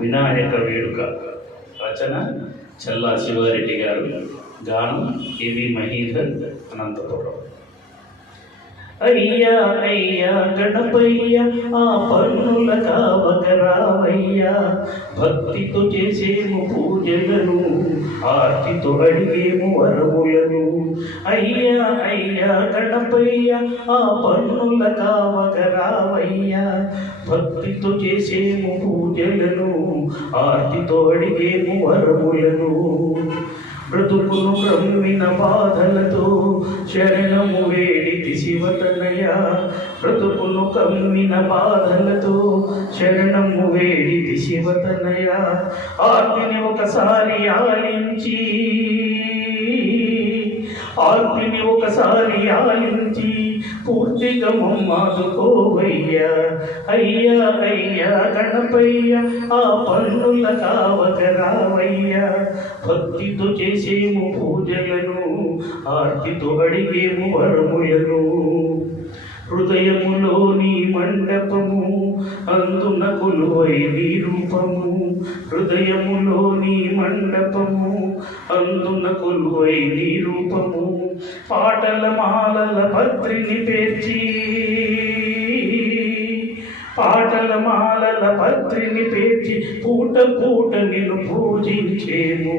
వినాయక వేడుక. రచన చల్లా శివారెడ్డి గారు. గానం ఇది మహీధర్ అనంతపురం. అయ్యా అయ్యా గణపయ్య ఆ పన్నుల కావగరావయ్యా భక్తితో చేసేము పూజలను ఆర్తితో అడిగేము వరములను. అయ్యా అయ్యా గణపయ్య ఆ పన్నుల కావగరావయ్యా భక్తితో చేసేము పూజలను ఆర్తితో అడిగేము వరములను. బ్రతుకును బ్రహ్మిన బాధలతో శరణము వేడితి శివతనయ బ్రతుకును కమ్మిన బాధలతో శరణ శివతనయ ఆత్మని ఒకసారి ఆలించి ఆర్తిని ఒకసారి ఆలించి పూర్తిగా మమ్మాదుకోవయ్యా అయ్యా అయ్యా గణపయ్య ఆ పన్నుల కావగరావయ్యా భక్తితో చేసేము పూజలను ఆర్తితో అడిగేము వరములను. హృదయములోని మండపము అందున కొలువై నీ రూపము హృదయములోని మండపము అందున కొలువై నీ రూపము పాటల మాలల పత్రిని పేర్చి పాటల మాలల పత్రిని పేర్చి పూట పూట నేను పూజించేము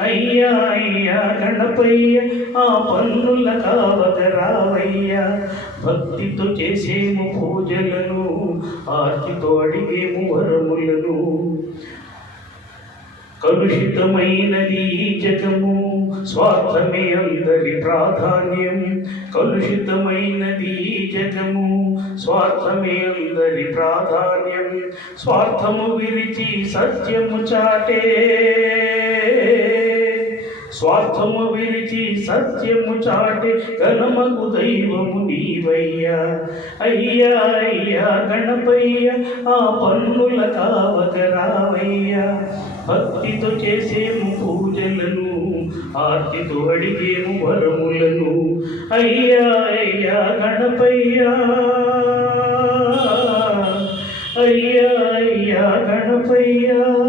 అయ్యా అయ్యా గణపయ్య ఆ పన్నుల కావగరావయ్యా భక్తితో చేసేము పూజలను ఆర్తితో అడిగేము వరములను. కలుషితమైనది ఈ జగము. స్వార్థమే అందరి ప్రాధాన్యం. కలుషితమైనది ఈ జగము. స్వార్థమే అందరి ప్రాధాన్యం. స్వార్థము విరిచి సత్యము చాటే. స్వార్థము విరిచి సత్యము చాటి ఘనమగు దైవము నీవయ్యా. అయ్యా అయ్యా గణపయ్య ఆ పన్నుల కావక రావయ్యా. భక్తితో చేసేము పూజలను ఆర్తితో అడిగేము వరములను. అయ్యా అయ్యా గణపయ్యా. అయ్యా అయ్యా గణపయ్యా.